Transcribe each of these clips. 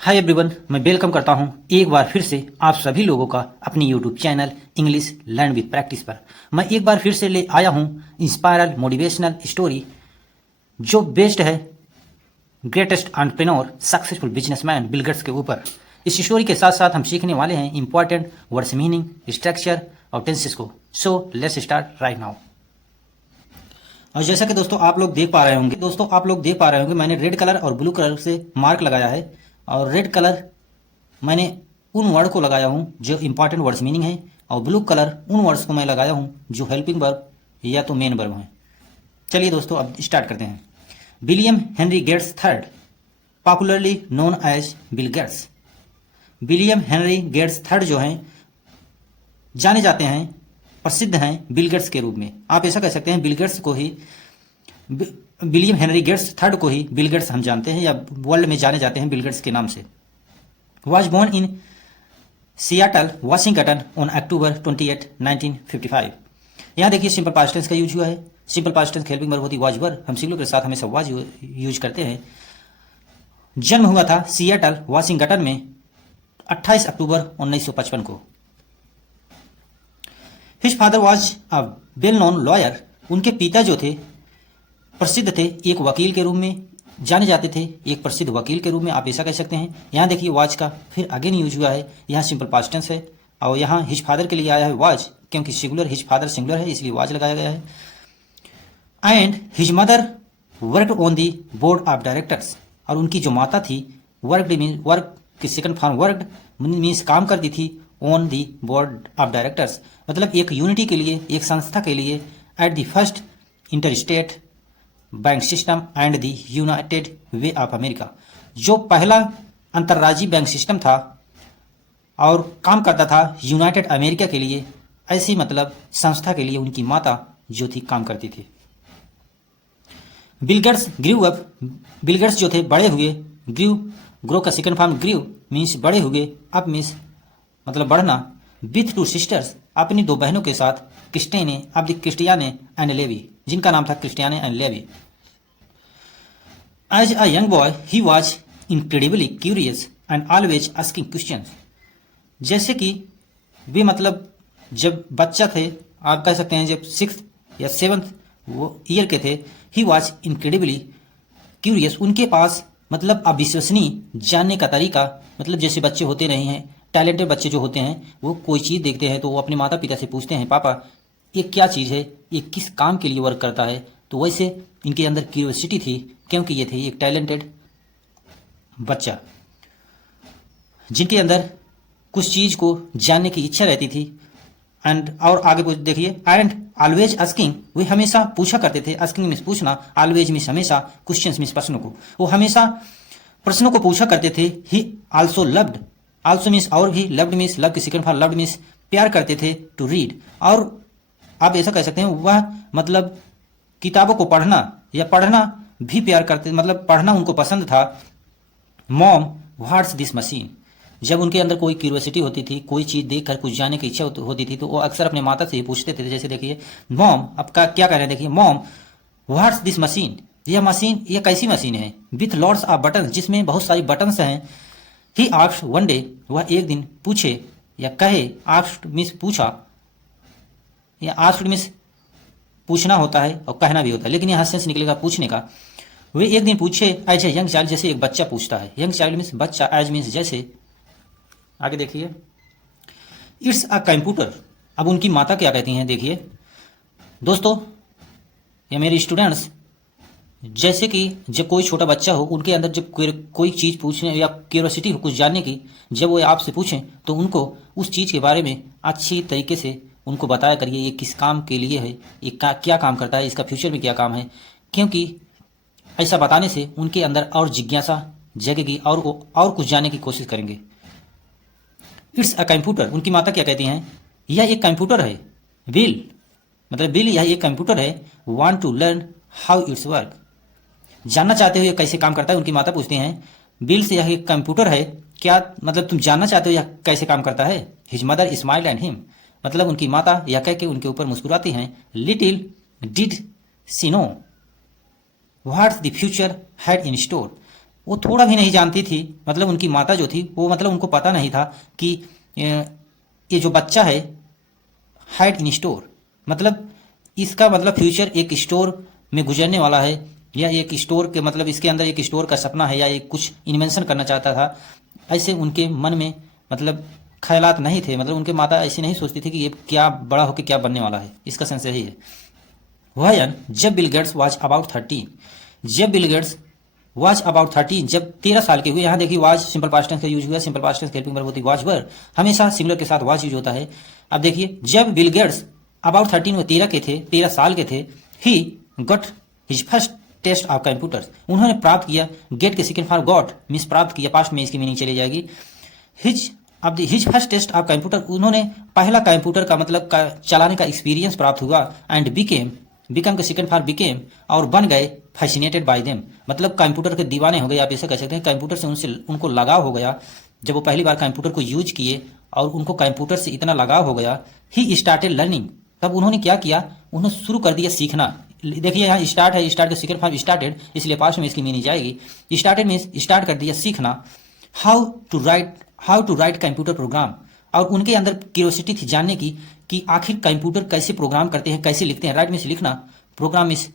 Hi everyone, मैं welcome करता हूं एक बार फिर से आप सभी लोगों का अपनी YouTube channel English learn with practice पर। मैं एक बार फिर से ले आया हूं इंस्पायरल मोटिवेशनल स्टोरी जो बेस्ड है greatest entrepreneur successful businessman bill Gates के ऊपर। इस स्टोरी के साथ साथ हम सीखने वाले हैं इंपॉर्टेंट वर्ड्स मीनिंग, स्ट्रक्चर और टेंसेस को। So let's start right now. और जैसा कि दोस्तों आप लोग देख पा रहे होंगे मैंने रेड कलर और ब्लू कलर से मार्क लगाया है। और रेड कलर मैंने उन वर्ड को लगाया हूं जो इंपॉर्टेंट वर्ड्स मीनिंग है, और ब्लू कलर उन वर्ड्स को मैं लगाया हूं जो हेल्पिंग वर्ब या तो मेन वर्ब हैं। चलिए दोस्तों अब स्टार्ट करते हैं। William Henry Gates third, popularly known as Bill Gates. William Henry Gates third जो हैं जाने जाते हैं, प्रसिद्ध हैं बिल गेट्स के रूप में। आप ऐसा कह सकते हैं बिल गेट्स को ही, विलियम हेनरी गेट्स थर्ड को ही बिल गेट्स हम जानते हैं या वर्ल्ड में जाने जाते हैं बिल गेट्स के नाम से। Was born in Seattle Washington on October 28, 1955। यहाँ देखिए सिंपल पास्ट टेंस का यूज हुआ है। Simple past tense helping verb होती वाज वर, हम सिंगुलर के साथ हमेशा वाज यूज करते हैं। जन्म हुआ था सियाटल वाशिंगटन में 28 अक्टूबर 1955 को। His father was a well known lawyer, उनके पिता जो थे प्रसिद्ध थे, एक वकील के रूप में जाने जाते थे, एक प्रसिद्ध वकील के रूप में आप ऐसा कह सकते हैं। यहाँ देखिए वाज का फिर अगेन यूज हुआ है, यहाँ सिंपल पास्ट टेंस है और यहाँ हिज फादर के लिए आया है वाज, क्योंकि सिंगुलर हिज फादर सिंगुलर है इसलिए वाज लगाया गया है। And his mother worked on the board of directors, और उनकी जो माता थी वर्कड मीन वर्क की सेकंड फॉर्म वर्कड मीन्स काम करती थी, on the board of directors मतलब एक यूनिटी के लिए, एक संस्था के लिए, at the first inter state bank system and the United way of America, जो पहला अंतर्राज्यीय बैंक सिस्टम था और काम करता था यूनाइटेड अमेरिका के लिए, ऐसी मतलब संस्था के लिए उनकी माता जो थी काम करती थी। Bill Gates grew up, bill Gates जो थे बड़े हुए, ग्रो का सेकंड फॉर्म ग्रू मीन्स बड़े हुए, अप मीन्स मतलब बढ़ना, विथ टू सिस्टर्स अपनी दो बहनों के साथ, क्रिस्टियाने अब द क्रिस्टियाने एंड लेवी जिनका नाम था Christiane and Levi. As a young boy he was incredibly curious and always asking question, जैसे कि वे मतलब जब बच्चा थे आप कह सकते हैं जब 6th या 7th वो ईयर के थे, ही वॉज इनक्रेडिबली क्यूरियस उनके पास मतलब अविश्वसनीय जानने का तरीका, मतलब जैसे बच्चे होते नहीं हैं, टैलेंटेड बच्चे जो होते हैं वो कोई चीज़ देखते हैं तो वो अपने माता पिता से पूछते हैं पापा ये क्या चीज़ है, ये किस काम के लिए वर्क करता है। तो वैसे इनके अंदर क्यूरियोसिटी थी क्योंकि ये थे एक टैलेंटेड बच्चा जिनके अंदर कुछ चीज़ को जानने की इच्छा रहती थी। एंड और आगे कुछ देखिए, एंड ऑलवेज आस्किंग, वे हमेशा पूछा करते थे, आस्किंग मीन्स पूछना, ऑलवेज मीन्स हमेशा, क्वेश्चंस मीन्स प्रश्नों को, वो हमेशा प्रश्नों को पूछा करते थे। ही आल्सो लव्ड, आल्सो मीन्स और भी, लव्ड मीन्स लव की सेकंड फॉर्म, लव्ड मीन्स प्यार करते थे, टू रीड, और आप ऐसा कह सकते हैं वह मतलब किताबों को पढ़ना या पढ़ना भी प्यार करते, मतलब पढ़ना उनको पसंद था। मॉम व्हाट्स दिस मशीन, जब उनके अंदर कोई क्यूरियोसिटी होती थी, कोई चीज़ देखकर कुछ जानने की इच्छा होती थी तो वो अक्सर अपने माता से ही पूछते थे। जैसे देखिए मॉम, अब का क्या कह रहे हैं देखिए, मॉम व्हाट्स दिस मशीन, यह मशीन यह कैसी मशीन है, विथ लॉट्स ऑफ बटन जिसमें बहुत सारी बटन्स हैं। ही आस्क्ड वन डे, वह एक दिन पूछे या कहे, आस्क्ड मीन्स पूछा, या आस्क्ड मीन्स पूछना होता है और कहना भी होता है, लेकिन यहाँ सेंस निकलेगा पूछने का। वे एक दिन पूछे एज ए यंग चाइल्ड, जैसे एक बच्चा पूछता है, यंग चाइल्ड मीन्स बच्चा, एज मीन्स जैसे। आगे देखिए, इट्स अ कंप्यूटर, अब उनकी माता क्या कहती हैं देखिए दोस्तों या मेरे स्टूडेंट्स, जैसे कि जब कोई छोटा बच्चा हो उनके अंदर जब कोई चीज़ पूछने या क्यूरियोसिटी हो कुछ जानने की, जब वो आपसे पूछें तो उनको उस चीज़ के बारे में अच्छी तरीके से उनको बताया करिए ये किस काम के लिए है, ये क्या काम करता है, इसका फ्यूचर में क्या काम है, क्योंकि ऐसा बताने से उनके अंदर और जिज्ञासा जगेगी और वो और कुछ जानने की कोशिश करेंगे। इट्स अ कंप्यूटर, उनकी माता क्या कहती हैं, यह एक कंप्यूटर है। बिल मतलब बिल यह एक कंप्यूटर है। Want to learn how it's work, जानना चाहते हो यह कैसे काम करता है। उनकी माता पूछती हैं बिल से यह एक कंप्यूटर है, क्या मतलब तुम जानना चाहते हो यह कैसे काम करता है। His mother smiled and him, मतलब उनकी माता यह कह के उनके ऊपर मुस्कुराती हैं। Little did she know what's the future had in store, वो थोड़ा भी नहीं जानती थी, मतलब उनकी माता जो थी वो, मतलब उनको पता नहीं था कि ये जो बच्चा है हाइड इन स्टोर, मतलब इसका मतलब फ्यूचर एक स्टोर में गुजरने वाला है, या एक स्टोर के मतलब इसके अंदर एक स्टोर का सपना है, या एक कुछ इन्वेंशन करना चाहता था। ऐसे उनके मन में मतलब ख्यालात नहीं थे, मतलब उनके माता ऐसी नहीं सोचती थी कि ये क्या बड़ा होकर क्या बनने वाला है। इसका सेंस यही है। वह जब बिल गेट्स वाज अबाउट 13, जब बिल गेट्स वाज अबाउट 13, जब 13 साल के हुए। यहाँ देखिए वाज सिंपल पास्ट टेंस का यूज हुआ, simple past tense helping verb होती है वाज वर, हमेशा सिंगुलर के साथ वाज यूज होता है। अब देखिए जब बिल गेट्स अबाउट 13, वो 13 के थे, 13 साल के थे। He got his first taste of computers, उन्होंने प्राप्त किया। गेट के सेकंड फॉर गॉट मीन्स प्राप्त किया, पास्ट में इसकी मीनिंग चली जाएगी। हिज अब his first taste of computer, उन्होंने पहला कंप्यूटर का मतलब चलाने का एक्सपीरियंस प्राप्त हुआ। एंड बिकम के सेकंड फॉर बिकेम, और बन गए फैसिनेटेड बाय देम, मतलब कंप्यूटर के दीवाने हो गए, आप ऐसा कह सकते हैं। कंप्यूटर से उनको लगाव हो गया जब वो पहली बार कंप्यूटर को यूज किए, और उनको कंप्यूटर से इतना लगाव हो गया। ही स्टार्टेड लर्निंग, तब उन्होंने क्या किया, उन्होंने शुरू कर दिया सीखना। देखिए यहाँ स्टार्ट है, स्टार्ट का सेकंड फॉर्म स्टार्टेड, इसलिए पास्ट में इसकी मीनिंग जाएगी। स्टार्टेड मीन्स स्टार्ट कर दिया सीखना। How to write computer program, और उनके अंदर क्यूरियोसिटी थी जानने की कि आखिर कंप्यूटर कैसे प्रोग्राम करते हैं, कैसे लिखते हैं। राइट मीन्स लिखना, प्रोग्राम मीन्स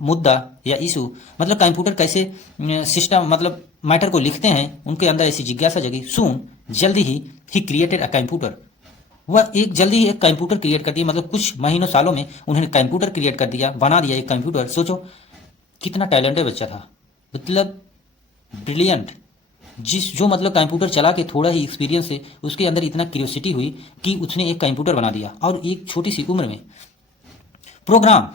मुद्दा या इशू, मतलब कंप्यूटर कैसे सिस्टम मतलब मैटर को लिखते हैं। उनके अंदर ऐसी जिज्ञासा जगी। सून, जल्दी ही क्रिएटेड अ कंप्यूटर, वह एक जल्दी ही एक कंप्यूटर क्रिएट कर दिया, मतलब कुछ महीनों सालों में उन्होंने कंप्यूटर क्रिएट कर दिया, बना दिया एक कंप्यूटर। सोचो कितना टैलेंटेड बच्चा था, मतलब ब्रिलियंट, जो मतलब कंप्यूटर चला के थोड़ा ही एक्सपीरियंस से उसके अंदर इतना क्यूरियोसिटी हुई कि उसने एक कंप्यूटर बना दिया, और एक छोटी सी उम्र में। Program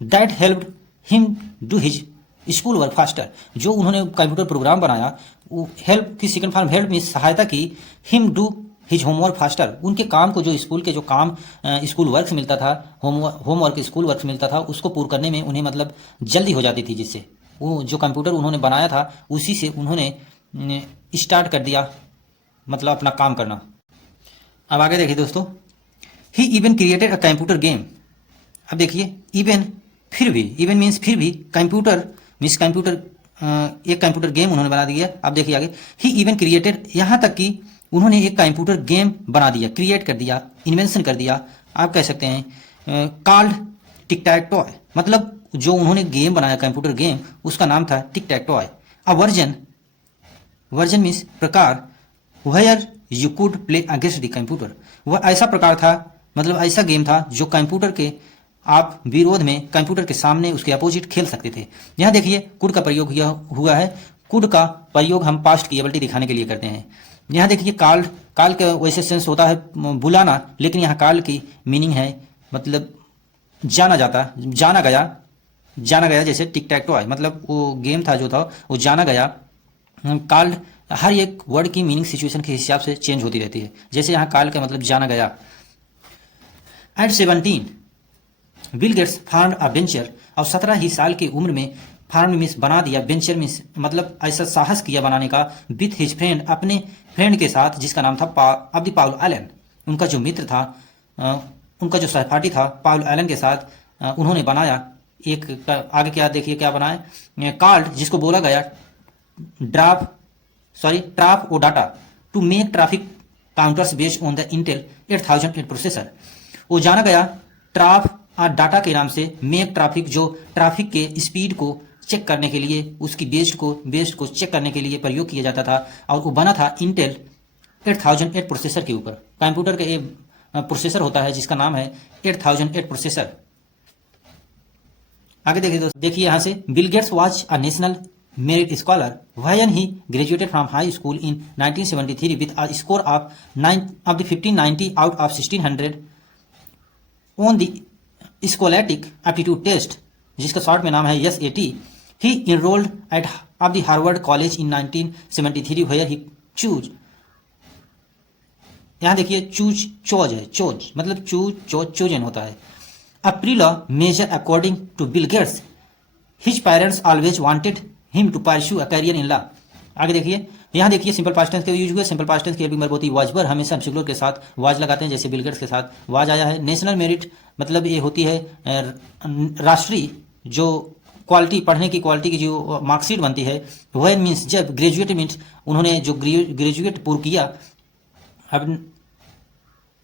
that helped him do his school work faster, जो उन्होंने कंप्यूटर प्रोग्राम बनाया, वो हेल्प की सेकंड फॉर्म हेल्प में सहायता की। Him do his homework faster, उनके काम को, जो स्कूल के जो काम स्कूल वर्क से मिलता था, होमवर्क स्कूल वर्क से मिलता था, उसको पूर्ण करने में उन्हें मतलब जल्दी हो जाती थी, जिससे वो जो कंप्यूटर उन्होंने बनाया था उसी से उन्होंने स्टार्ट कर दिया मतलब अपना काम करना। अब आगे देखिए दोस्तों, he even created a computer game. अब देखिए इवन, फिर भी, इवन मीन्स फिर भी, कंप्यूटर मीन्स कंप्यूटर, एक कंप्यूटर गेम उन्होंने बना दिया। अब देखिए आगे, ही इवन क्रिएटेड, यहाँ तक कि उन्होंने एक कंप्यूटर गेम बना दिया, क्रिएट कर दिया, इन्वेंशन कर दिया, आप कह सकते हैं। कॉल्ड टिक टैक टॉय, मतलब जो उन्होंने गेम बनाया कंप्यूटर गेम, उसका नाम था tic tac toe. A version means प्रकार, where you could play against the computer, वह ऐसा प्रकार था, मतलब ऐसा गेम था जो कंप्यूटर के आप विरोध में, कंप्यूटर के सामने उसके अपोजिट खेल सकते थे। यहाँ देखिए कुड का प्रयोग हुआ है। कुड का प्रयोग हम पास्ट की एबिलिटी दिखाने के लिए करते हैं। यहाँ देखिए काल का वैसे सेंस होता है बुलाना, लेकिन यहाँ काल की मीनिंग है मतलब जाना गया, जैसे टिक टैक टॉय, मतलब वो गेम था जो था वो जाना गया। काल्ड, हर एक वर्ड की मीनिंग सिचुएशन के हिसाब से चेंज होती रहती है, जैसे यहाँ काल का मतलब जाना गया। At 17 Bill Gates found a venture, और 17 ही साल की उम्र में फाउंड मीन्स बना दिया, वेंचर मीन्स मतलब ऐसा साहस किया बनाने का, विथ हिज फ्रेंड, अपने फ्रेंड के साथ, जिसका नाम था पाउल एलन। उनका जो मित्र था, उनका जो सहपाठी था, पाउल एलन के साथ उन्होंने बनाया एक, आगे क्या देखिए क्या बनाया, कॉल्ड, जिसको बोला गया Traf O Data to make traffic counters based on the Intel 8008 processor. वो जाना गया ट्राफ और डाटा के नाम से, मेक ट्रैफिक, जो ट्रैफिक के स्पीड को चेक करने के लिए, उसकी बेस्ड को चेक करने के लिए प्रयोग किया जाता था, और वो बना था इंटेल 8008 प्रोसेसर के ऊपर। कंप्यूटर का एक प्रोसेसर होता है जिसका नाम है 8008 प्रोसेसर। आगे देखिए दोस्तों, देखिए यहाँ से, Bill Gates was a national merit scholar when he graduated from high school in 1973 with a score of 1590 out of 1600 on the Scholastic Aptitude Test, जिसका शॉर्ट में नाम है SAT। He enrolled at of the Harvard College in 1973 where he choose, यहाँ देखिए chose मतलब chosen होता है। A prelaw major according to Bill Gates, his parents always wanted him to pursue a career in law. आगे देखिए, यहाँ देखिए simple past tense का यूज हुआ। सिंपल पास्ट टेंस की हेल्पिंग वर्ब होती है वाज वर, हमेशा हम सिंगुलर के साथ वाज लगाते हैं, जैसे बिल गेट्स के साथ वाज आया है। नेशनल मेरिट मतलब ये होती है राष्ट्रीय जो क्वालिटी, पढ़ने की क्वालिटी की जो मार्कशीट बनती है, वह मीन्स जब ग्रेजुएट मीन्स उन्होंने जो ग्रेजुएट पूर्व किया। अब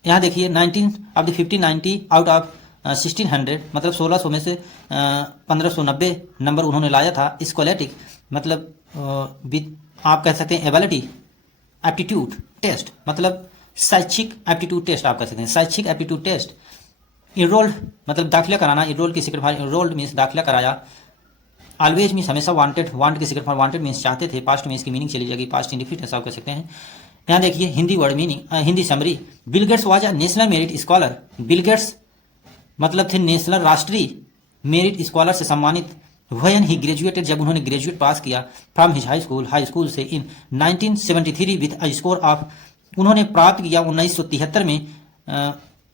यहाँ देखिए 19 ऑफ द 1590 आउट ऑफ 1600, मतलब 1600 में से 1590 नंबर उन्होंने लाया था। स्कॉलेटिक मतलब आप कह सकते हैं एबिलिटी एप्टीट्यूड टेस्ट, मतलब शैक्षिक एप्टीट्यूड टेस्ट आप कह सकते हैं, शैक्षिक एप्टीट्यूड टेस्ट। इनरोल्ड मतलब दाखिला कराना, इनरोल की सेकंड फॉर्म इनरोल्ड मीन्स दाखिला कराया। ऑलवेज मीन्स हमेशा, वांटेड, वांट की सेकंड फॉर्म वांटेड मीन्स चाहते थे। पास्ट में इसकी मीनिंग चली जाएगी, पास्ट इंडिफिनिट आप कह सकते हैं। यहाँ देखिए Hindi word meaning, Hindi summary. Bill Gates was a national merit scholar. Bill Gates मतलब थे नेशनल, राष्ट्रीय मेरिट स्कॉलर से सम्मानित। व्हेन ही ग्रेजुएटेड जब उन्होंने ग्रेजुएट पास किया फ्रॉम हिज हाई स्कूल से इन 1973 विथ अ स्कोर ऑफ, उन्होंने प्राप्त किया 1973 में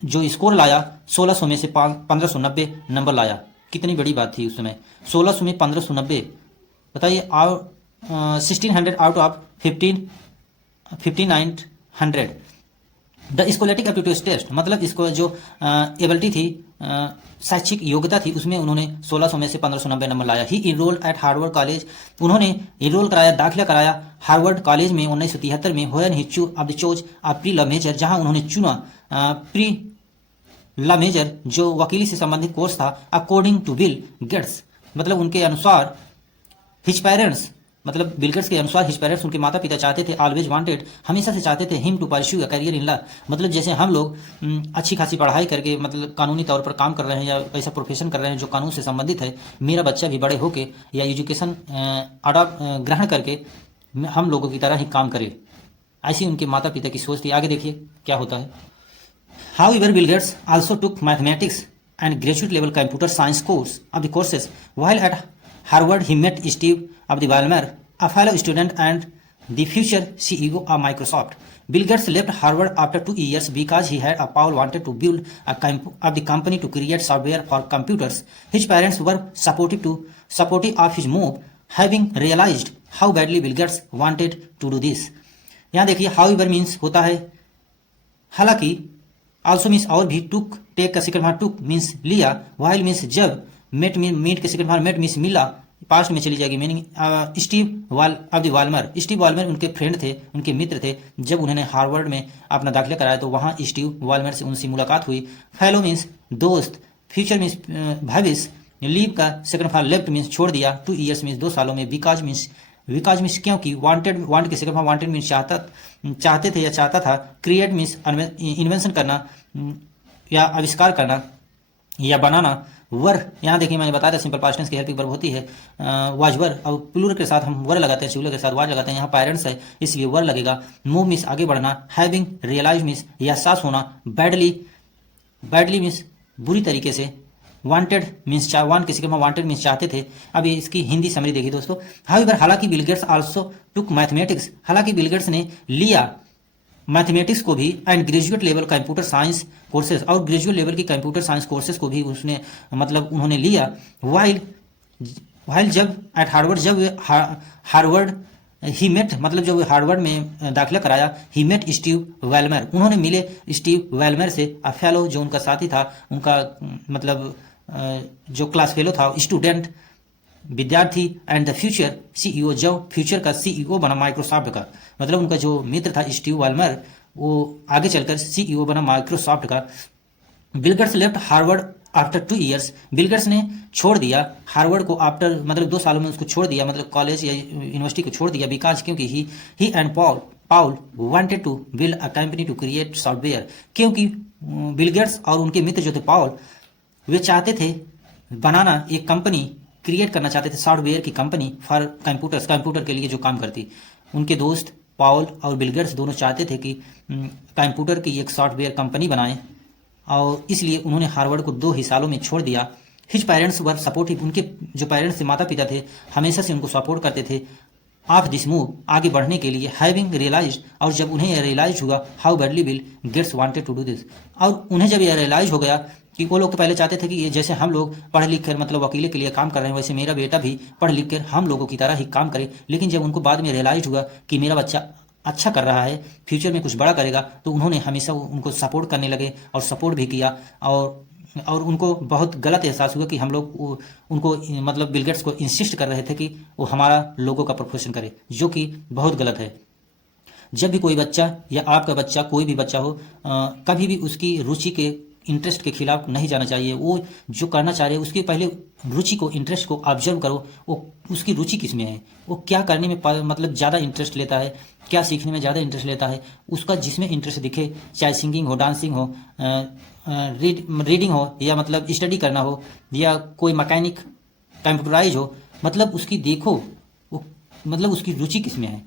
जो स्कोर लाया 1600 में से 1590 नंबर लाया। कितनी बड़ी बात थी उस समय, 1600 में 1590, बताइए। 1600 out of 1500। The Scholastic Aptitude Test मतलब इसको जो एबिलिटी थी, शैक्षिक योग्यता थी, उसमें उन्होंने 1600 में से 1590 नंबर लाया। He enrolled at Harvard College, उन्होंने इनरोल कराया, दाखिला कराया हार्वर्ड कॉलेज में 1973 में। When he chose a pre law major, जहां उन्होंने चुना प्री लॉ मेजर जो वकीली से संबंधित कोर्स था। अकॉर्डिंग टू बिल गेट्स मतलब उनके अनुसार, हिज पेरेंट्स मतलब बिल गेट्स के अनुसार, हिज पेरेंट्स उनके माता पिता चाहते थे, ऑलवेज वांटेड हमेशा से चाहते थे, him to pursue a career in law मतलब जैसे हम लोग अच्छी खासी पढ़ाई करके मतलब कानूनी तौर पर काम कर रहे हैं या ऐसा प्रोफेशन कर रहे हैं जो कानून से संबंधित है, मेरा बच्चा भी बड़े होके या एजुकेशन ग्रहण करके हम लोगों की तरह ही काम करे, ऐसी उनके माता पिता की सोच थी। आगे देखिए क्या होता है। However, Bill Gates also took mathematics and graduate level computer science of the courses. While at Harvard, he met Steve Ballmer, a fellow student and the future CEO of Microsoft. Bill Gates left Harvard after 2 years because he had Paul wanted to build the company to create software for computers. His parents were supportive of his move, having realized how badly Bill Gates wanted to do this. यहाँ देखिए however means होता है हालांकि, also means और भी, टुक take का second form टुक means लिया, while means जब, मेट मीट के सेकंड फॉर्म मेट मीन्स मिला, पास्ट में चली जाएगी मीनिंग। स्टीव वालमर, स्टीव वालमर उनके फ्रेंड थे, उनके मित्र थे। जब उन्होंने हार्वर्ड में अपना दाखिला कराया तो वहाँ स्टीव वालमर से उनसे मुलाकात हुई। फेलो मीन्स दोस्त, फ्यूचर मीन्स भविष्य, लीव का सेकंड फॉर्म लेफ्ट मीन्स छोड़ दिया, 2 ईयर्स मीन्स 2 सालों में, बिकॉज मीन्स क्योंकि, वांटेड, वांट के सेकंड फॉर्म वांटेड मीन्स चाहते थे या चाहता था, क्रिएट मीन्स इन्वेंशन करना या आविष्कार करना या बनाना। वर यहाँ देखिए मैंने बताया था सिंपल पास्ट टेंस की हेल्पिंग वर्ब होती है वाज वर, और प्लूरल के साथ हम वर लगाते हैं, सिंगुलर के साथ वाज लगाते हैं। यहाँ पेरेंट्स है इसलिए वर लगेगा। मूव मीन्स आगे बढ़ना, हैविंग रियलाइज मीन्स एहसास होना, बैडली मीन्स बुरी तरीके से, वांटेड मीन्स वांट किसी के वांटेड मीन्स चाहते थे। अब इसकी हिंदी समरी देखिए दोस्तों। हाउएवर हालांकि Bill Gates also took mathematics, हालांकि बिल गेट्स ने लिया मैथमेटिक्स को भी, and graduate level computer science courses, और ग्रेजुएट लेवल की कंप्यूटर साइंस कोर्सेज को भी उसने मतलब उन्होंने लिया। वाइल जब एट हार्वर्ड, जब हार्वर्ड ही मेट मतलब जब हार्वर्ड में दाखिला कराया, ही मेट स्टीव वेलमर, उन्होंने मिले स्टीव वेलमर से। अ फेलो जो उनका साथी था, उनका मतलब जो क्लास फेलो था, स्टूडेंट विद्यार्थी, एंड द फ्यूचर सीईओ, जो फ्यूचर का सीईओ बना माइक्रोसॉफ्ट का, मतलब उनका जो मित्र था स्टीव वालमर, वो आगे चलकर सीईओ बना माइक्रोसॉफ्ट का। Bill Gates left Harvard after 2 years, Bill Gates ने छोड़ दिया हार्वर्ड को आफ्टर मतलब 2 सालों में उसको छोड़ दिया, मतलब कॉलेज या यूनिवर्सिटी को छोड़ दिया, बिकॉज क्योंकि he and Paul wanted to build a company to create software, क्योंकि बिल गेट्स और उनके मित्र जो थे पॉल, वे चाहते थे बनाना एक कंपनी, क्रिएट करना चाहते थे सॉफ्टवेयर की कंपनी फॉर कंप्यूटर्स, कंप्यूटर के लिए जो काम करती। उनके दोस्त पॉल और बिल गेट्स दोनों चाहते थे कि कंप्यूटर की एक सॉफ्टवेयर कंपनी बनाएं, और इसलिए उन्होंने हार्वर्ड को 2 ही सालों में छोड़ दिया। हिज पेरेंट्स वर सपोर्टिव, उनके जो पेरेंट्स थे, माता पिता थे, हमेशा से उनको सपोर्ट करते थे ऑफ दिस मूव, आगे बढ़ने के लिए। हैविंग रियलाइज, और जब उन्हें यह रियलाइज हुआ how badly Bill Gates wanted to do this, और उन्हें जब यह रियलाइज हो गया कि वो लोग तो पहले चाहते थे कि ये जैसे हम लोग पढ़ लिख कर मतलब वकीले के लिए काम कर रहे हैं, वैसे मेरा बेटा भी पढ़ लिख कर हम लोगों की तरह ही काम करे। लेकिन जब उनको बाद में रियलाइज हुआ कि मेरा बच्चा अच्छा कर रहा है, फ्यूचर में कुछ बड़ा करेगा, तो उन्होंने हमेशा उनको सपोर्ट करने लगे और सपोर्ट भी किया, और और उनको बहुत गलत एहसास हुआ कि हम लोग उनको मतलब बिल गेट्स को इंसिस्ट कर रहे थे कि वो हमारा लोगों का प्रमोशन करे, जो कि बहुत गलत है। जब भी कोई बच्चा या आपका बच्चा कोई भी बच्चा हो कभी भी उसकी रुचि के इंटरेस्ट के खिलाफ नहीं जाना चाहिए। वो जो करना चाह रहे हैं उसके पहले रुचि को, इंटरेस्ट को ऑब्जर्व करो। वो उसकी रुचि किस में है, वो क्या करने में मतलब ज़्यादा इंटरेस्ट लेता है, क्या सीखने में ज़्यादा इंटरेस्ट लेता है। उसका जिसमें इंटरेस्ट दिखे, चाहे सिंगिंग हो, डांसिंग हो, रीडिंग हो, या मतलब स्टडी करना हो, या कोई मैकेनिक, कंप्यूटराइज हो, मतलब उसकी देखो वो मतलब उसकी रुचि किस में है।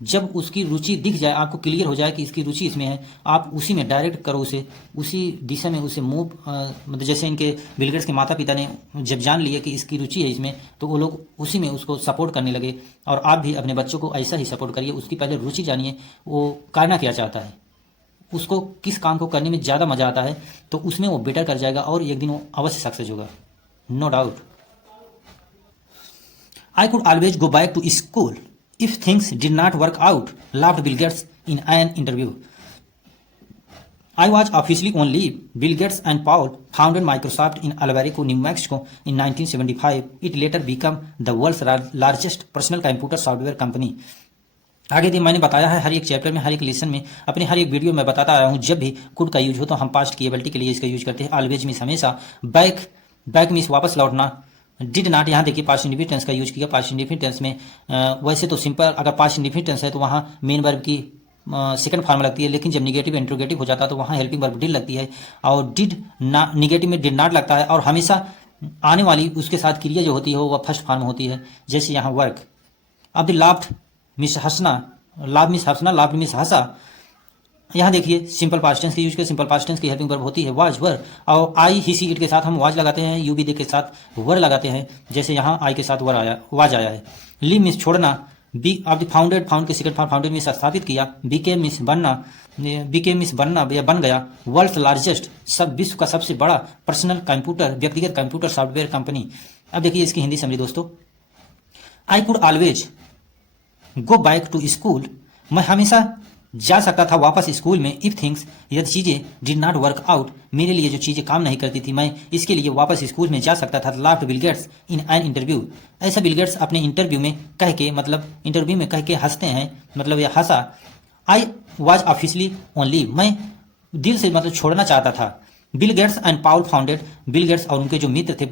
जब उसकी रुचि दिख जाए, आपको क्लियर हो जाए कि इसकी रुचि इसमें है, आप उसी में डायरेक्ट करो उसे, उसी दिशा में उसे मूव। मतलब जैसे इनके बिल गेट्स के माता पिता ने जब जान लिया कि इसकी रुचि है इसमें, तो वो लोग उसी में उसको सपोर्ट करने लगे। और आप भी अपने बच्चों को ऐसा ही सपोर्ट करिए। उसकी पहले रुचि जानिए, वो करना क्या चाहता है, उसको किस काम को करने में ज़्यादा मज़ा आता है, तो उसमें वो बेटर कर जाएगा और एक दिन वो अवश्य सक्सेस होगा, no doubt. I could always go back to school if things did not work out, laughed Bill Gates in an interview. I was officially on leave. Bill Gates and Paul founded Microsoft in Albuquerque, New Mexico in 1975. It later became the world's largest personal computer software company. आगे भी मैंने बताया है, हर एक chapter में, हर एक lesson में, अपने हर एक वीडियो में बताता आया हूँ। जब भी कुड का यूज हो तो हम पास्ट की एबिलिटी के लिए इसका यूज करते हैं। ऑलवेज मीन्स हमेशा, बैक मीन्स वापस लौटना, डिड नॉट, यहाँ देखिए पास्ट इंडिफिनिट टेंस का यूज किया। पास्ट इंडिफिनिट टेंस में वैसे तो सिंपल, अगर पास्ट इंडिफिनिट टेंस है तो वहाँ मेन वर्ब की सेकंड फॉर्म लगती है, लेकिन जब निगेटिव इंट्रोगेटिव हो जाता है तो वहाँ हेल्पिंग वर्ब डिड लगती है, और डिड ना निगेटिव में डिड नॉट लगता है। और हमेशा आने वाली उसके साथ क्रिया जो होती है वह फर्स्ट फॉर्म होती है, जैसे यहाँ वर्क। अब द लाफ्ड मिस हंसना, लाभ मिस हंसना, लाभ मिस हंसा। यहाँ देखिए सिंपल पास्ट टेंस की यूज के, सिंपल पास्ट टेंस की हेल्पिंग वर्ब होती है वाज, वर, और आई ही सी इट के साथ हम वाज लगाते हैं, यू बी दे के साथ वर लगाते हैं, जैसे यहाँ आई के साथ वर आया, वाज आया है। ली मिस छोड़ना, be of the founded, found के सेकंड फॉर्म फाउंडेड मिस स्थापित किया, बीके मिस बनना, बीके मिस बनना या बन गया। वर्ल्ड लार्जेस्ट, सब विश्व का सबसे बड़ा पर्सनल कंप्यूटर, व्यक्तिगत कंप्यूटर सॉफ्टवेयर कंपनी। अब देखिए इसकी हिंदी समझिए दोस्तों। I could always go back to school, मैं हमेशा जा सकता था वापस स्कूल में, इफ थिंग्स, यदि चीज़ें डिड नॉट वर्क आउट, मेरे लिए जो चीज़ें काम नहीं करती थी, मैं इसके लिए वापस स्कूल में जा सकता था। Laughed Bill Gates in an interview, ऐसा बिल गेट्स अपने इंटरव्यू में कह के, मतलब इंटरव्यू में कह के हंसते हैं, मतलब यह हंसा। I was officially on leave, मैं दिल से मतलब छोड़ना चाहता था। Bill Gates and Paul founded, Bill Gates और उनके जो मित्र थे,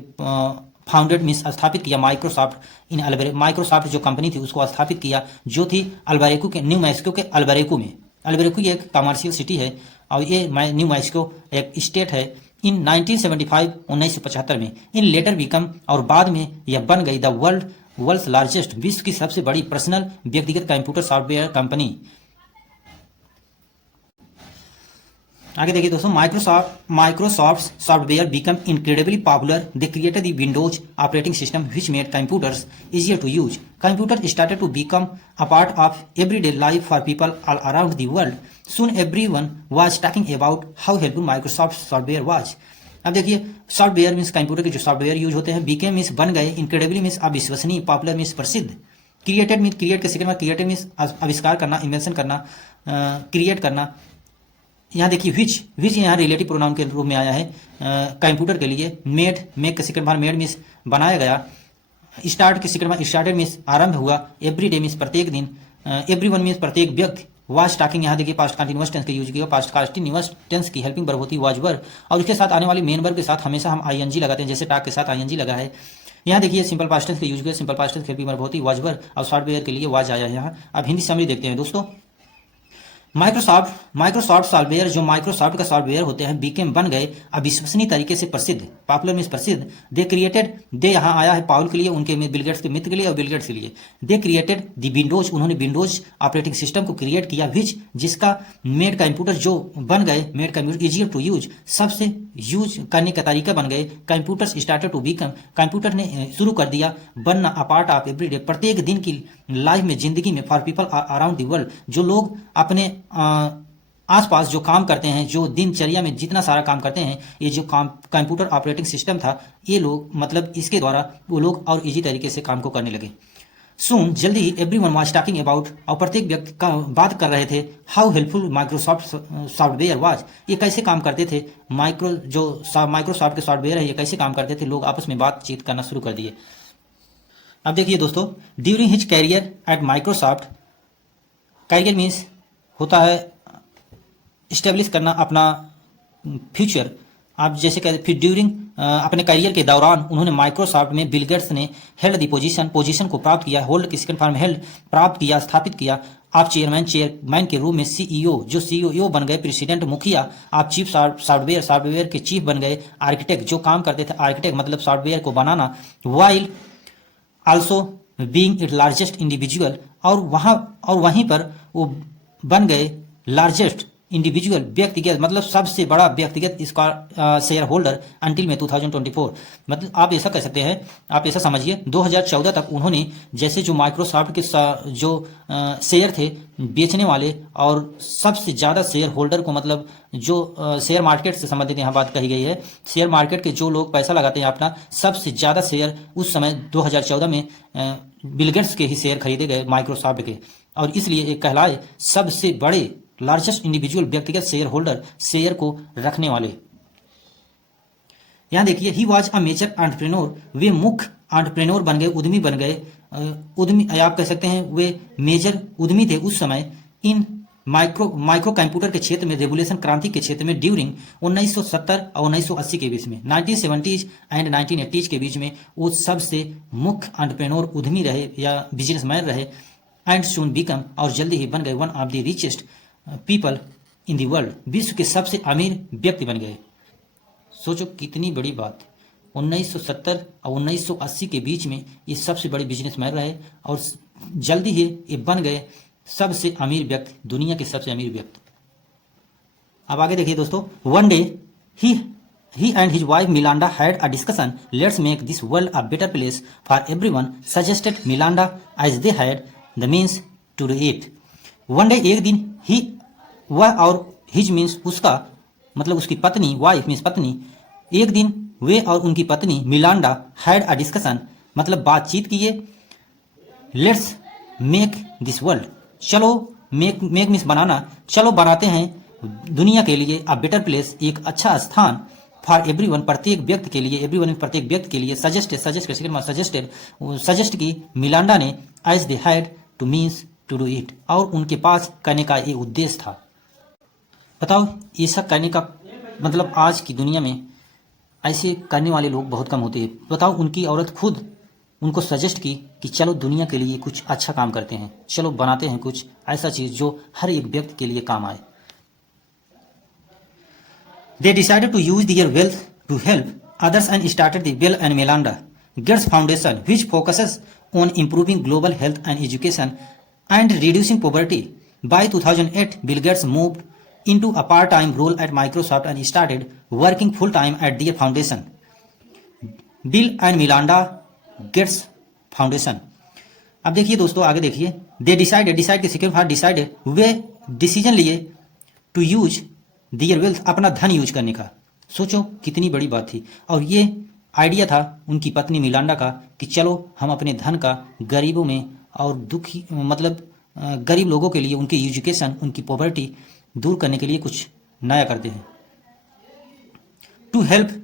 फाउंडेड मीन्स स्थापित किया, माइक्रोसॉफ्ट इन अल्बरेको, माइक्रोसॉफ्ट जो कंपनी थी उसको स्थापित किया, जो थी अल्बरेको के, न्यू मैक्सिको के अल्बरेको में। अल्बरेको ये एक कमर्शियल सिटी है और ये न्यू मैक्सिको एक स्टेट है। इन 1975, 1975 में, इन लेटर बिकम, और बाद में यह बन गई द वर्ल्ड्स लार्जेस्ट, विश्व की सबसे बड़ी पर्सनल व्यक्तिगत कंप्यूटर सॉफ्टवेयर कंपनी। आगे देखिए दोस्तों, Microsoft software become incredibly popular. They created the Windows operating system which made computers easier to use. Computers started to become a part of everyday life for people all around the world. Soon everyone was talking about how helpful Microsoft software was. अब देखिए software means computer के जो software use होते हैं, Beckham means बन गए, incredibly means अविश्वसनीय, popular means प्रसिद्ध, क्रिएटेड मीन्स क्रिएट के सेकंड में क्रिएटिव मीन्स आविष्कार करना, इन्वेंशन करना, क्रिएट करना। यहाँ देखिए विच यहाँ रिलेटिव प्रोनाउन के रूप में आया है कंप्यूटर के लिए। मेड, मेक के सेकंड बार मेड मीन्स बनाया गया। स्टार्ट के सेकंड बार स्टार्टेड मीन्स आरंभ हुआ। एवरी डे मीन्स प्रत्येक दिन। एवरीवन मीन्स प्रत्येक व्यक्ति। वाज टॉकिंग, यहाँ देखिए पास्ट कंटिन्यूअस टेंस का यूज किया। पास्ट कंटिन्यूअस टेंस की हेल्पिंग वर्ब होती है वाज वर, और उसके साथ आने वाली मेन वर्ब के साथ हमेशा हम आईएनजी लगाते हैं, जैसे टॉक के साथ आईएनजी लगा है। यहाँ देखिए सिंपल पास्ट टेंस का यूज किया, सिंपल पास्ट टेंस की हेल्पिंग वर्ब होती है वाज वर, और सॉफ्टवेयर के लिए वाज आया है यहाँ। अब हिंदी समरी देखते हैं दोस्तों। माइक्रोसॉफ्ट सॉफ्टवेयर, जो माइक्रोसॉफ्ट का सॉफ्टवेयर होते हैं, बीकेम बन गए अविश्वसनीय तरीके से प्रसिद्ध, पॉपुलर मीन्स प्रसिद्ध। दे क्रिएटेड, दे यहाँ आया है पाउल के लिए, उनके बिल गेट्स के मित्र के लिए और बिल गेट्स के लिए। दे क्रिएटेड द विंडोज, उन्होंने विंडोज ऑपरेटिंग सिस्टम को क्रिएट किया, विच जिसका मेड कंप्यूटर जो बन गए, made computer easier to use, सबसे यूज करने का तरीका बन गए। Computers started to become, computer ने शुरू कर दिया बनना अ पार्ट ऑफ एवरीडे, प्रत्येक दिन की लाइफ में, जिंदगी में, for people around the world, जो लोग अपने आसपास जो काम करते हैं, जो दिनचर्या में जितना सारा काम करते हैं, ये जो काम कंप्यूटर ऑपरेटिंग सिस्टम था, ये लोग मतलब इसके द्वारा वो लोग और इजी तरीके से काम को करने लगे। सून जल्दी ही एवरीवन वाज टॉकिंग अबाउट, और प्रत्येक व्यक्ति का बात कर रहे थे how helpful Microsoft software was, ये कैसे काम करते थे, माइक्रोसॉफ्ट के सॉफ्टवेयर है ये कैसे काम करते थे, लोग आपस में बातचीत करना शुरू कर दिए। अब देखिए दोस्तों, during his career at Microsoft, career means होता है इस्टेब्लिश करना अपना फ्यूचर, आप जैसे कहते फिर ड्यूरिंग अपने करियर के दौरान उन्होंने माइक्रोसॉफ्ट में बिल गेट्स ने हेल्ड दी पोजीशन को प्राप्त किया, होल्ड की सेकंड फॉर्म हेल्ड प्राप्त किया, स्थापित किया। आप चेयरमैन के रूप में सीईओ, जो सीईओ बन गए, प्रेसिडेंट मुखिया, आप चीफ सॉफ्टवेयर के चीफ बन गए, आर्किटेक्ट जो काम करते थे, आर्किटेक्ट मतलब सॉफ्टवेयर को बनाना, while also being its largest individual, और वहीं पर वो बन गए लार्जेस्ट इंडिविजुअल, व्यक्तिगत मतलब सबसे बड़ा व्यक्तिगत इसका शेयर होल्डर अंटिल में 2024। मतलब आप ऐसा कह सकते हैं, आप ऐसा समझिए 2014 तक उन्होंने जैसे जो माइक्रोसॉफ्ट के जो शेयर थे बेचने वाले, और सबसे ज़्यादा शेयर होल्डर को मतलब जो शेयर मार्केट से संबंधित यहाँ बात कही गई है, शेयर मार्केट के जो लोग पैसा लगाते हैं अपना, सबसे ज़्यादा शेयर उस समय 2014 में बिल गेट्स के ही शेयर खरीदे गए माइक्रोसॉफ्ट के, और इसलिए एक कहलाए सबसे बड़े लार्जेस्ट इंडिविजुअल व्यक्तिगत शेयर होल्डर, शेयर को रखने वाले। यहां देखिए he was a major entrepreneur, वे मुख्य एंटरप्रेन्योर बन गए, उद्यमी बन गए, उद्यमी आप कह सकते हैं वे मेजर उद्यमी थे उस समय इन माइक्रो कंप्यूटर के क्षेत्र में, रेवोल्यूशन क्रांति के क्षेत्र में, ड्यूरिंग 1970 और 1980 के बीच में, 1970s एंड 1980s के बीच में वो सबसे मुख्य एंटरप्रेन्योर उद्यमी रहे या बिजनेसमैन रहे, एंड सून बिकम और जल्दी ही बन गए one of the richest people in the world, विश्व के सबसे अमीर व्यक्ति बन गए। सोचो कितनी बड़ी बात, 1970 और 1980 के बीच में ये सबसे बड़े बिजनेसमैन रहे और जल्दी ही ये बन गए सबसे अमीर व्यक्ति, दुनिया के सबसे अमीर व्यक्ति। अब आगे देखिए दोस्तों, one day he and his wife Milanda had a discussion, let's make this world a better place for everyone, suggested Milanda as they had the means to do it. One day एक दिन ही वह और his means उसका मतलब उसकी पत्नी, wife means पत्नी, एक दिन वे और उनकी पत्नी मिलांडा हैड अ डिस्कशन मतलब बातचीत किए, लेट्स मेक दिस वर्ल्ड, चलो मेक मीन्स बनाना, चलो बनाते हैं दुनिया के लिए अ बेटर प्लेस, एक अच्छा स्थान, फॉर एवरीवन प्रत्येक व्यक्ति के लिए, एवरीवन प्रत्येक व्यक्ति के लिए, सजेस्ट की मिलांडा ने, as they had to means to do it, और उनके पास करने का ये उद्देश्य था। बताओ ऐसा करने का मतलब आज की दुनिया में ऐसे करने वाले लोग बहुत कम होते हैं। बताओ उनकी औरत खुद उनको सजेस्ट की कि चलो दुनिया के लिए कुछ अच्छा काम करते हैं, चलो बनाते हैं कुछ ऐसा चीज जो हर एक व्यक्ति के लिए काम आए। They decided to use their wealth to help others and started the Bill and Melinda Gates Foundation, which focuses on improving global health and education and reducing poverty. By 2008, Bill Gates moved into a part-time role at Microsoft and started working full-time at their foundation, Bill and Melinda Gates Foundation. अब देखिए दोस्तों आगे देखिए, they decide के second part decided, वे decision लिए to use their wealth अपना धन use करने का। सोचो कितनी बड़ी बात थी, और ये आइडिया था उनकी पत्नी मिलांडा का कि चलो हम अपने धन का गरीबों में और दुखी मतलब गरीब लोगों के लिए उनकी एजुकेशन, उनकी पॉवर्टी दूर करने के लिए कुछ नया करते हैं। टू हेल्प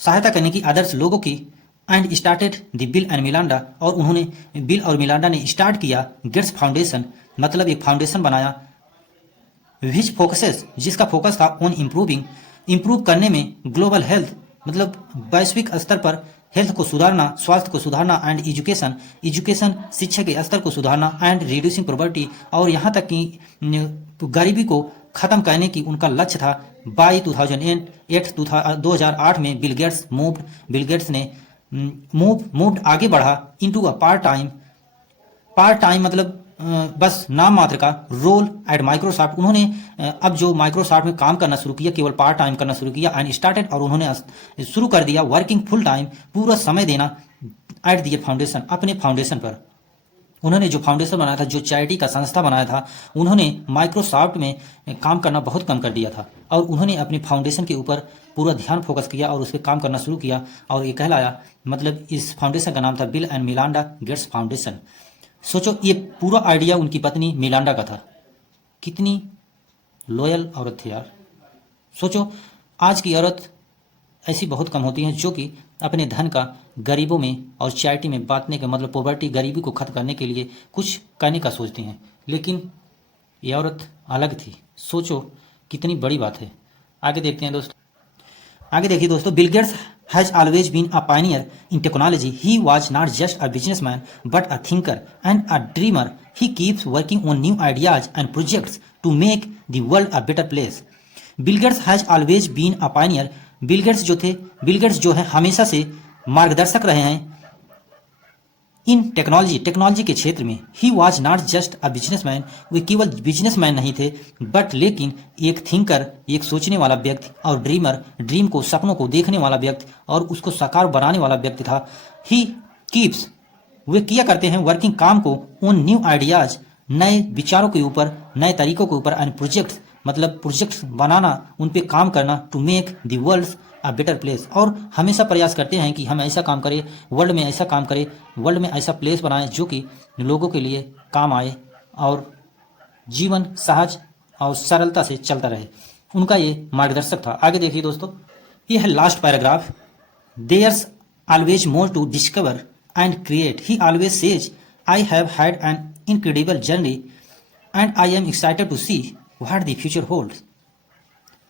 सहायता करने की अदर्स लोगों की, and started the Bill and Melinda, और उन्होंने बिल और मिलांडा ने स्टार्ट किया गेट्स फाउंडेशन मतलब एक फाउंडेशन बनाया, विच फोकसेस जिसका फोकस था ऑन इम्प्रूव करने में, ग्लोबल हेल्थ मतलब वैश्विक स्तर पर हेल्थ को सुधारना, स्वास्थ्य को सुधारना, एंड एजुकेशन शिक्षा के स्तर को सुधारना, एंड रिड्यूसिंग पॉवर्टी और यहाँ तक कि गरीबी को खत्म करने की उनका लक्ष्य था। बाई 2008 में बिल गेट्स ने मूव्ड आगे बढ़ा इनटू अ पार्ट टाइम मतलब बस नाम मात्र का रोल एट माइक्रोसॉफ्ट। उन्होंने अब जो माइक्रोसॉफ्ट में काम करना शुरू किया, केवल पार्ट टाइम करना शुरू किया, एंड स्टार्टेड और उन्होंने शुरू कर दिया वर्किंग फुल टाइम, पूरा समय देना एट दियर फाउंडेशन अपने फाउंडेशन पर। उन्होंने जो फाउंडेशन बनाया था, जो चैरिटी का संस्था बनाया था, उन्होंने माइक्रोसॉफ्ट में काम करना बहुत कम कर दिया था और उन्होंने अपनी फाउंडेशन के ऊपर पूरा ध्यान फोकस किया और उस पर काम करना शुरू किया और ये कहलाया, मतलब इस फाउंडेशन का नाम था बिल एंड मिलांडा गेट्स फाउंडेशन। सोचो, ये पूरा आइडिया उनकी पत्नी मिलांडा का था। कितनी लॉयल औरत थी यार। सोचो, आज की औरत ऐसी बहुत कम होती हैं जो कि अपने धन का गरीबों में और चैरिटी में बांटने का, मतलब पॉवर्टी, गरीबी को खत्म करने के लिए कुछ करने का सोचती हैं, लेकिन ये औरत अलग थी। सोचो कितनी बड़ी बात है। आगे देखते हैं दोस्तों। आगे देखिए दोस्तों, Bill Gates has always been a pioneer in technology. He was not just a businessman but a thinker and a dreamer. He keeps working on new ideas and projects to make the world a better place. Bill Gates has always been a pioneer. Bill Gates जो है हमेशा से मार्गदर्शक रहे हैं इन technology के क्षेत्र में। He was not just a businessman, वे केवल बिजनेसमैन नहीं थे, बट लेकिन एक थिंकर, एक सोचने वाला व्यक्ति, और ड्रीमर, ड्रीम को, सपनों को देखने वाला व्यक्ति और उसको साकार बनाने वाला व्यक्ति था। ही कीप्स, वे किया करते हैं वर्किंग, काम को, ऑन न्यू आइडियाज, नए विचारों के ऊपर, नए तरीकों के ऊपर, एंड प्रोजेक्ट्स, मतलब प्रोजेक्ट्स बनाना, उन पे काम करना, to make the world a better place, और हमेशा प्रयास करते हैं कि हम ऐसा काम करें, वर्ल्ड में ऐसा काम करें, वर्ल्ड में ऐसा प्लेस बनाएं जो कि लोगों के लिए काम आए और जीवन सहज और सरलता से चलता रहे। उनका ये मार्गदर्शक था। आगे देखिए दोस्तों, ये है last paragraph. There's always more to discover and create. He always says, I have had an incredible journey and I am excited to see what the future holds.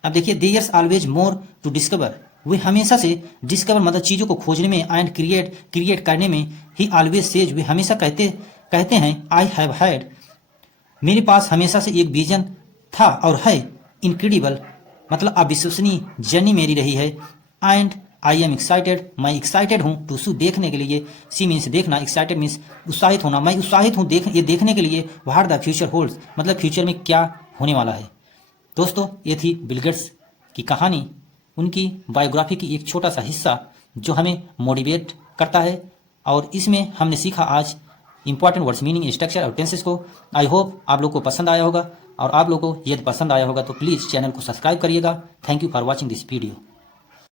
अब देखिए, there's always more to discover, वे हमेशा से discover मतलब चीज़ों को खोजने में, एंड क्रिएट करने में। ही ऑलवेज सेज, वे हमेशा कहते हैं, आई हैव हैड, मेरे पास हमेशा से एक विजन था और है, इनक्रेडिबल मतलब अविश्वसनीय जर्नी मेरी रही है, एंड आई एम एक्साइटेड, मैं एक्साइटेड हूँ, टू सू देखने के लिए, सी मीन्स देखना, एक्साइटेड मीन्स उत्साहित होना, मैं उत्साहित हूँ ये देखने के लिए, व्हाट द फ्यूचर होल्ड्स, मतलब फ्यूचर में क्या होने वाला है। दोस्तों, ये थी बिल गेट्स की कहानी, उनकी बायोग्राफी की एक छोटा सा हिस्सा जो हमें मोटिवेट करता है, और इसमें हमने सीखा आज इंपॉर्टेंट वर्ड्स, मीनिंग, स्ट्रक्चर और टेंसेस को। आई होप आप लोग को पसंद आया होगा, और आप लोग को यदि पसंद आया होगा तो प्लीज़ चैनल को सब्सक्राइब करिएगा। Thank you for watching this video.